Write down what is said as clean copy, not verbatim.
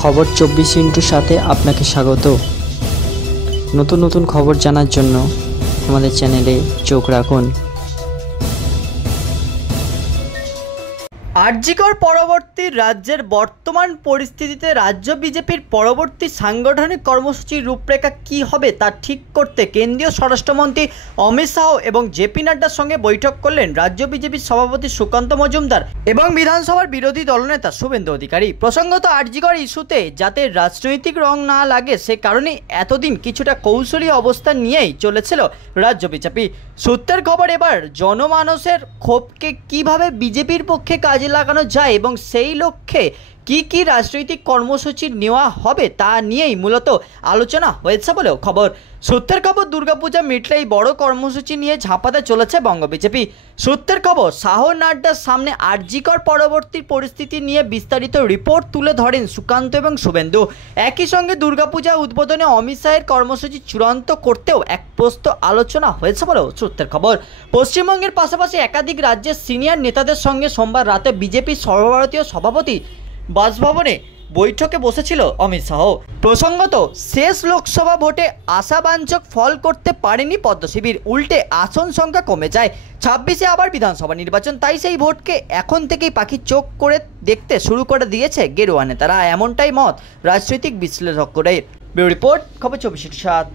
খবর 24 সাথে আপনাকে স্বাগত। নতুন নতুন খবর জানার জন্য আমাদের চ্যানেলে চোখ রাখুন। আরজিকর পরবর্তী রাজ্যের বর্তমান পরিস্থিতিতে রাজ্য বিজেপির পরবর্তী সাংগঠনিক কর্মসূচির রূপরেখা কী হবে তা ঠিক করতে কেন্দ্রীয় স্বরাষ্ট্রমন্ত্রী অমিত শাহ এবং জেপি নাড্ডার সঙ্গে বৈঠক করলেন রাজ্য বিজেপির সভাপতি সুকান্ত মজুমদার এবং বিধানসভার বিরোধী দলনেতা শুভেন্দু অধিকারী। প্রসঙ্গত আরজিকর ইস্যুতে যাতে রাজনৈতিক রং না লাগে সে কারণে এতদিন কিছুটা কৌশলী অবস্থান নিয়েই চলেছিল রাজ্য বিজেপি। সূত্রের খবর, এবার জনমানসের ক্ষোভকে কিভাবে বিজেপির পক্ষে কাজে লাগানো যায় এবং সেই লক্ষ্যে কি রাজনৈতিক কর্মসূচি নেওয়া হবে তা নিয়েই মূলত আলোচনা হয়েছে বলেও খবর। সূত্রের খবর, দুর্গাপূজা মিটলেই বড় কর্মসূচি নিয়ে ঝাঁপাতে চলেছে বঙ্গ বিজেপি। সূত্রের খবর, শাহ নাড্ডার সামনে আরজিকর পরবর্তী পরিস্থিতি নিয়ে বিস্তারিত রিপোর্ট তুলে ধরেন সুকান্ত এবং শুভেন্দু। একই সঙ্গে দুর্গাপূজা উদ্বোধনে অমিত শাহের কর্মসূচি চূড়ান্ত করতেও এক প্রস্ত আলোচনা হয়েছে বলেও সূত্রের খবর। পশ্চিমবঙ্গের পাশাপাশি একাধিক রাজ্যের সিনিয়র নেতাদের সঙ্গে সোমবার রাতে বিজেপির সর্বভারতীয় সভাপতি বাসভবনে বৈঠকে বসেছিল অমিত শাহ। প্রসঙ্গত, শেষ লোকসভা ভোটে আশাবাঞ্ছক ফল করতে পারেনি পদ্ম শিবির, উল্টে আসন সংখ্যা কমে যায়। 26-এ আবার বিধানসভা নির্বাচন, তাই সেই ভোটকে এখন থেকেই পাখির চোখ করে দেখতে শুরু করে দিয়েছে গেরুয়া নেতারা, এমনটাই মত রাজনৈতিক বিশ্লেষকদের। ব্যুরো রিপোর্ট, খবর 24/7।